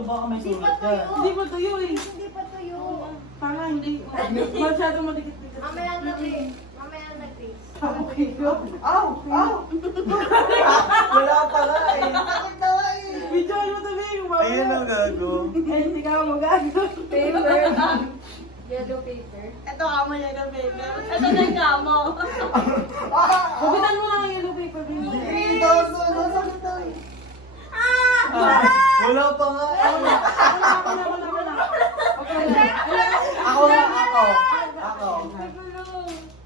Ito baka may Hindi pa sulat tuyo. yan. Hindi pa tuyo eh. Hindi pa tuyo. Tanga, hindi. Masyadong madikit-dikit. Mamaya na, babe. Mamaya na, Grace. Okay, go. Aw! Aw! Wala pa nga eh. Sakit na nga eh. Video mo to, babe. Ayun ang gago. Eh, hindi ka magago. Paper. Yellow paper. Ito kamo niya ng baby. Ito na yung kamo. Hubitan mo lang ang yellow paper, babe. Ito, sakit na eh. Wala pa nga. Wala. Okay na. Ako na, ako.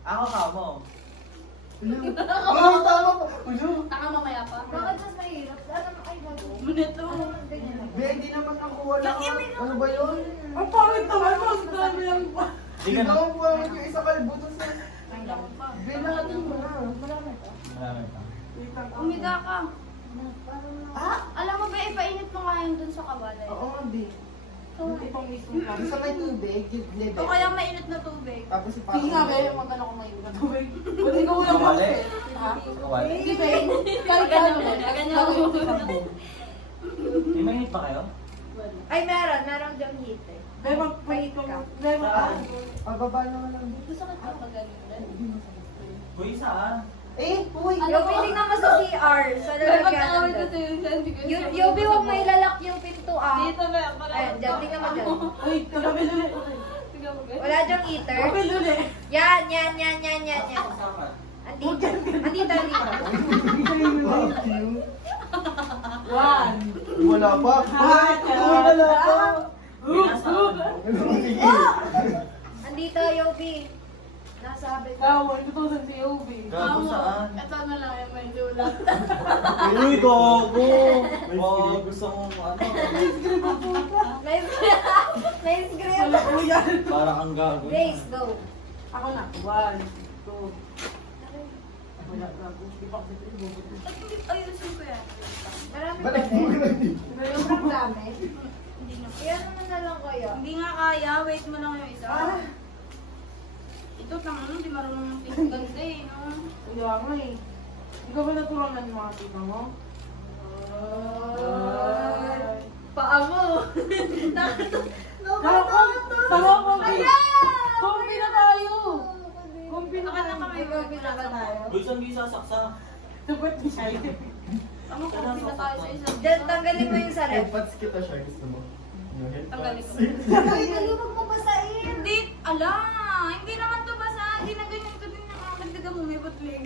Ako ka mo. Ano tama ko? Ulo. Taka mamaya pa. Bakit mas mahirap? Ano ay bago? Munito. Ganyan. Be, hindi naman ako wala. Ano ba yun? Ang pangit naman, mas dami lang pa. Hindi ka na. Ikaw ang pangit yung isa kalbuto sa... Be, natin mo na. Marami pa. Umiga ka. Ah? Alam mo ba, ipainit mo nga yun dun sa kawalay. Oo nga, Be. Hindi pang mismo ka. Gusto may tubig, libre. O kaya mainit na tubig. Tapos Sige nga, babe. Magkano ko ngayon na tubig. Pwede ko ulang Kawali. Ha? Kawali. Hindi, babe. Kahit ka naman. Ganyan. May mainit pa kayo? Ay, meron. Meron dyan heater. Babe, magpahit ko. Babe, Pababa naman lang. Gusto ko ito pagaling. Uy, saan? Eh, uy! Yung piling naman sa CR. Sa lalagyan. Yung huwag may lalak yung pinto Dito ba? Ayan, dyan. Tingnan mo dyan. uy, kagabi ulit. Wala dyang heater. Kagabi ulit. Yan. Andito. Andito. One. Wala pa. Wala pa. Andito, Yobi. Nasabi ko. Kawan, gutusan si Obi. Gago saan? Ito na lang yung may lulat. Uy, gago. Oh, gusto mong ano? Nice. Nice grip. Wala ko yan. Parang ang gago. Grace, go. Ako na. One, two. Wala, gago. Di pa ako dito. Ayusin ko yan. Marami pa Balik mo rin. na din. Sobrang dami. Hindi na. Kaya naman na lang kayo. Hindi nga kaya. Wait mo lang yung isa. Ito lang, hindi marunong ng ganda eh, no? Kaya nga eh. Hindi ka ba naturunan yung mga tita mo? Paa mo! Tama ko, Kumpi na tayo! Kumpi na Baka na kami na tayo. Uy, saan di sasaksak? Dapat di siya yun. Ano kung sila tayo sa isang Diyan, tanggalin mo yung sa rep. Headpats kita, Shar. Gusto mo? Yung Tanggalin headpats. ko. Ay, huwag mo basahin. Hindi, ala! Hindi naman to basa. Ginaganyan ko din yung nagdaga mo, may butlig.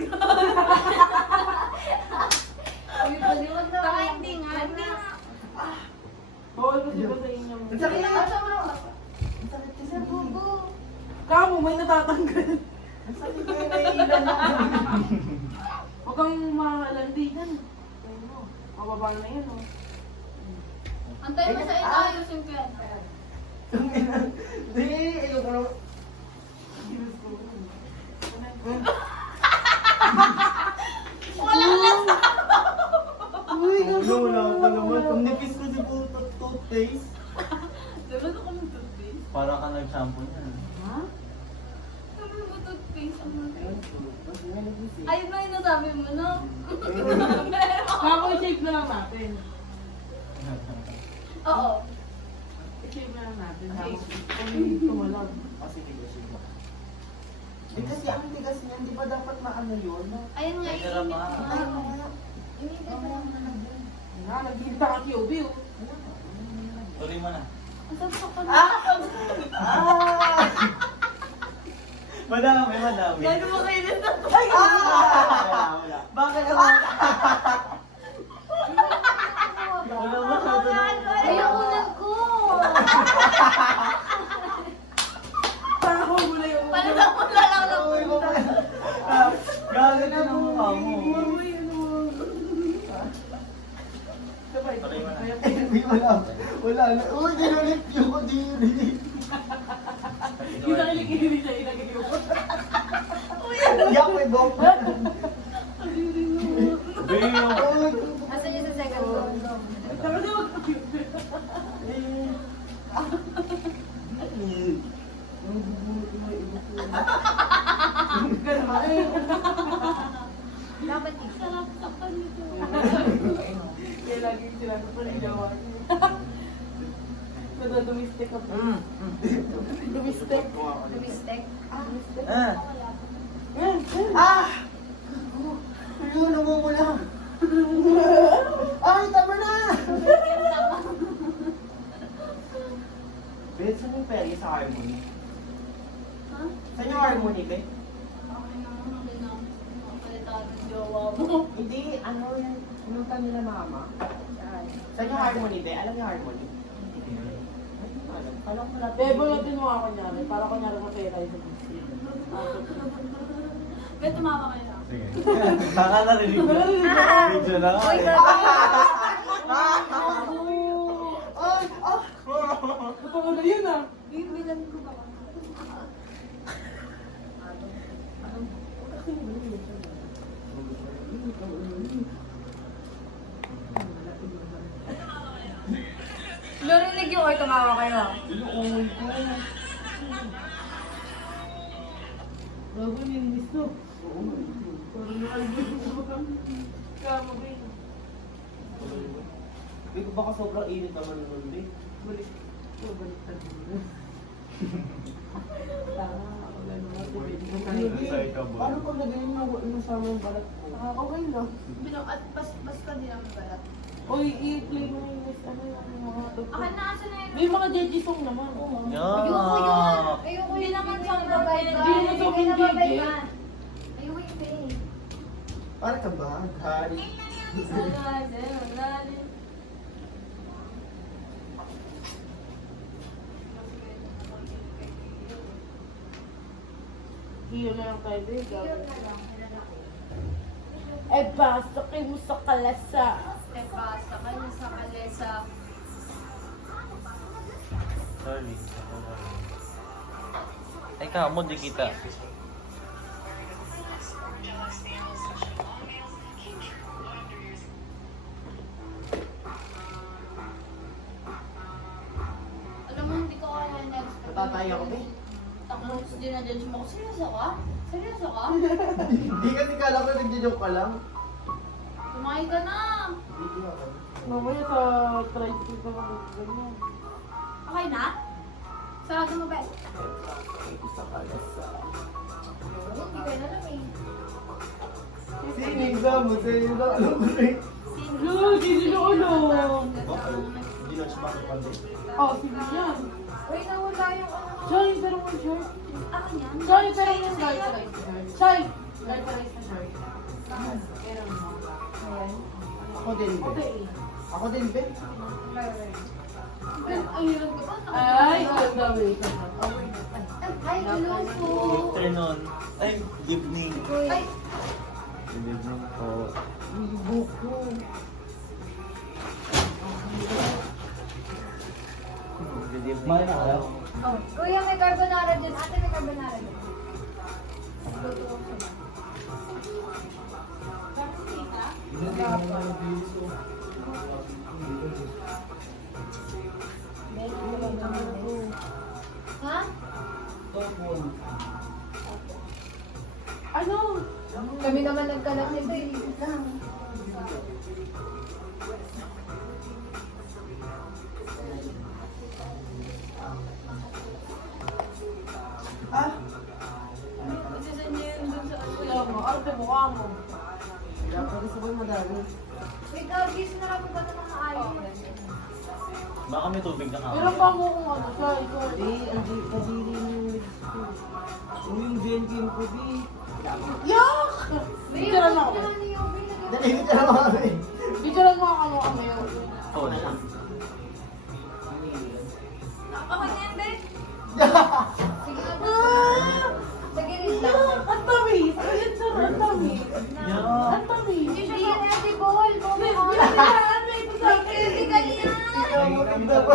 Uy, paliwag na. Saka hindi nga, hindi nga. Bawal ko diba sa inyo? Ang sakit na. Sa bubo. Kamo, may natatanggal. Ang sakit na yung naiilan na. Huwag kang mahalandi dyan. Ayun mo. Mababa na yun, oh. Antay mo sa ayusin ko yan. Hindi, ayoko na. Wala na! Uy, Wala pa naman. Ang nipis ko si toothpaste. Diba ito kung toothpaste? Para ka nag-shampoo niyan. Ha? Sabi mo toothpaste ang mga. Ayun na yung nasabi mo, no? Kako-shave na lang natin. Oo. I-shave na lang natin. Kung hindi tumalab. Kasi tigas yun. Eh kasi ang tigas niyan, di ba dapat maano yun? Ayun nga, Ay, tara pa. Nga, nagkita ka QB, oh. Tuloy mo na. ang sabi ko na. Madami, madami. Gago mo kayo nito. Wala. Bakit ako? Wala masyado na. Ayukunan ko. Tako mo na yung... Paano mo lang lang Uy, Gago na ng mukha mo. Uy, ano? Sabay. Tuloy mo na. Uy, wala na. Uy, dinulit yung kadiri. Yung nakikinig siya, ilagay ko. Yak, may bok. Bayo. Asan yung sa second floor? Saka di wag Dapat dito. Sarap tapan nito. Kaya lagi sila sa panigawa. na domestic ako. Domestic. Domestic. Ah! Ayun, namumula. Ay, tama na! Bet, saan yung peri sa harmony? Ha? Saan yung harmony, Bet? Okay naman, okay na. Nakapalitan ng jowa mo. Hindi, ano yan? Pinunta nila mama. Saan yung harmony, Bet? Alam yung harmony? Alam ko lang. Bebo natin mo ako kunyari. Para kunyari masaya tayo sa business. Bet, tumama kayo na. Sige. Baka narinig mo. Video na nga eh. Ay, ah! Totoo na yun ah. Bibilan ko ba? Narinig yung or tumawa kayo. Bago nilinis to. Parang nakalimutan ko. Kamo ba yun? Bet, baka sobrang init naman nun, Bet. Balik. Baliktad mo. Tama, ako lang naman. Paano pag nagayon mo nasama yung balat ko? Okay lang. At bas ka din ang balat. Oy, i-play mo yung list. Ano yung mga to? Akin na, asa na yun? May mga JG song naman. Ayoko yun. Ayoko Hindi yun. naman Hindi sobrang na vibe Hindi naman ba? sobrang Hindi na vibe gigi. ba? Ayoko yun, babe. Para ka ba? Hari. Hiyo na lang tayo, babe. Yun na lang. Eh, basakin mo sa kalasa. Diba, sakay na sa kalesa. Sorry. Ay, kamo, di kita. Alam mo, hindi ko kaya na-expect. Natataya ko, Bet. Takot din na judge mo ko. Seryoso ka? Seryoso ka? Hindi kasi kala ko nagjo-joke ka lang. Kumain ka na. Hindi ako. Mamaya sa tricycle ka mag-ganyan. Okay na? Sarado mo, Bet. Sa kalasa. Hindi kayo na lang eh. Sinig sa mo, sa'yo na alam ko rin. Lo, hindi na ulo. Hindi na siya makapagod. Oh, sige yan. Uy, nawala yung ano. Joy, pero mo shirt. Akin yan. Joy, pero mo shirt. Joy, joy, pero mo shirt. Pero mo. Ayan. Ako din, Okay. Ben. Ako din, Ben. Ang hirap ko pa. Ay, ganda, wait. Ay, hello po. Good afternoon. Ay, good evening. Ay, Good evening po. Buko. Good evening po. oh. Kuya, may carbonara dyan. Ate, may carbonara dyan. Ha? Ano? Kami naman nagkalat nito eh. Ah! Magsisend niyo yun dun sa Wala mo. Arte mukha mo. Dapat gusto ko yung madami. Wait, gis na lang ba ito ng maayos? Baka may tubig na Pero kamo. pa mo kung ano, Joy, Joy. Di, ang kadiri yung lips ko. Yung Genkin ko, di. Yuck! Picturean mo ako. Dali ka na kami. Picturean mo ako kami. Phone. Okay na yan, Bet. Sige lang. Sa gilid lang. Ang tamis! Ayun, sir, ang tamis. Yeah. Ang tamis. Hindi yan Eddie Ball. May ano ito sa akin? Hindi ka niya. Maganda pa.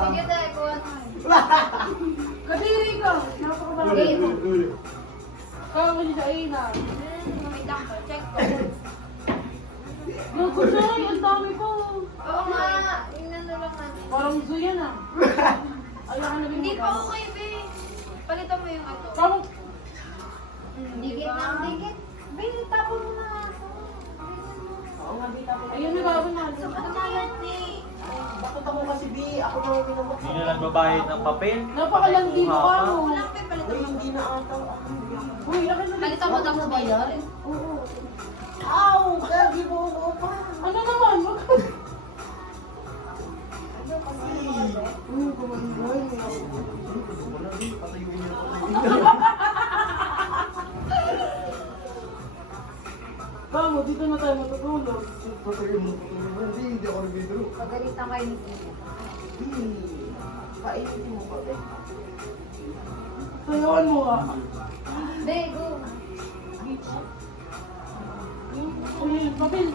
Sige tayo, kuha na. Kadiri ka! Napakabagay. Kaya mo siya sa ina. Wait lang po, check ko. Gago siya, ang dami po. Oo nga, inano lang natin. Parang zoo yan ah. Ayaw na Hindi pa okay, Be. Palitan mo yung ato. Parang, Dikit lang, dikit. Bin, tapon mo na nga ako. ayun na gagawin na. Ano yan ni? Bakit ako kasi, B? Ako naman pinamot Hindi na nagbabayad ng papel. Napakalandi mo ka mo. Walang pe, palitan Uy, mo. hindi na ata. Uy, laki na. Palitan mo daw ba yan? Oo. Ow! Gagi mo ako pa! Ano naman? Wag ka. Uy, kumanday. Patayuin niya, Kamo, dito na tayo matutulog. patayuin mo. Hindi ako nag-withdraw. Pagalitan kayo ni Kuya. Painitin mo pa, be. Sayawan mo ka. Be, go. Uy, papel.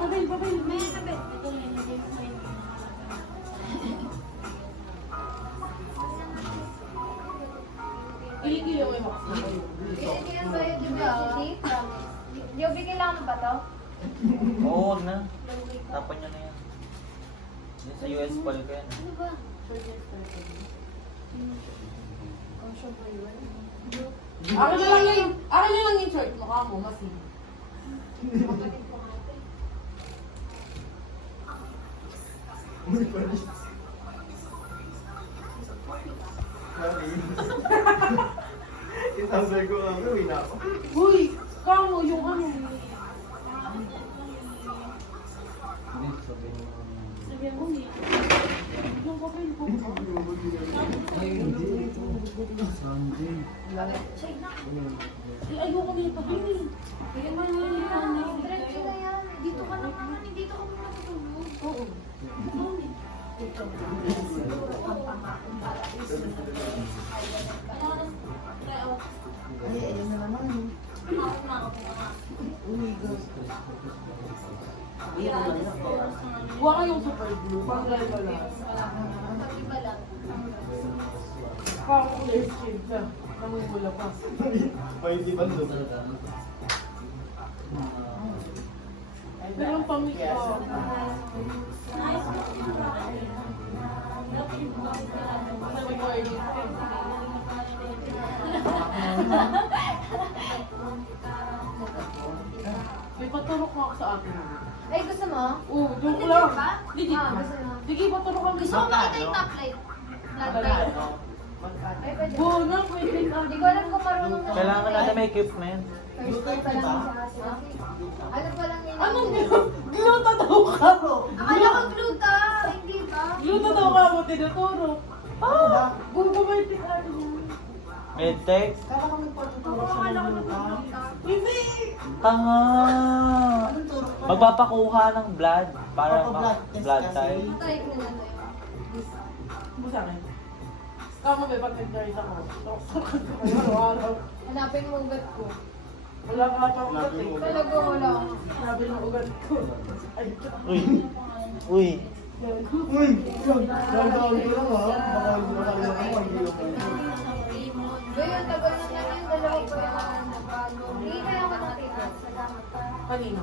May sabi. Ito yun, nilagay ko ngayon. Kilikili mo yung box. Kailangan ba yun, di ba? Yobi, kailangan ba to? Oo, huwag na. Tapan nyo na yan. Yan sa US pal ko yan. Ano ba? Consyo ba yun? Akin na lang yung shirt mo, kamo, masin. Magaling po nga ito. Isang ko lang, uwi na ako. Uy, kamo, yung ano. Sabihan mo, yung papel ko. Ayoko na yung papel. Bigyan mo naman yung panay. Diretso na yan. Dito ka na naman, dito ka muna matulog. Oo. Ay, ayun na naman. Uy, gas. Ayun na naman. Huwag kayong super glue, panggal ka lang. Kamo ko na shade ka. Namumula pa. May di ba doon? Pero ang pamik ko. Basta may coordinate. May paturok mo ako sa akin. Ay, gusto mo? Oo, joke lang. ba? Legit. Ah, gusto mo? Sige, paturok kami Gusto sa ko makita yung top light. Flat Wala. light. Ay, pwede. Bona, pwede ka. Hindi ko alam kung marunong na. Kailangan natin may equipment. First time pa lang siya kasi. Ano pa lang yun? Anong gluta daw ka? Akala ko glue ka, hindi ba? Gluta daw ka mo, tinuturo. Ah! Bumabay ka niya. Medtech? Kala kami patutulog sa Akala ko mga Hindi! Tanga! Anong turo ka? Magpapakuha ng blood para Papa-blood test blood kasi. type. Try ko na tayo. Mo sa akin. Kamo may pag-nagdarit ako. Nakasakot ko kayo araw-araw. Hanapin mo ugat ko. Wala ka pa ugat eh. Talaga wala. Sabi ng ugat ko. Ay, Uy! Uy! Uy! Dawdawin ko lang ha. Baka hindi makalimutan ko. Hindi ako. Ngayon, tagal na yan. Dalawa ko yung bago. Hindi na ako ng ticket. Salamat. kanino?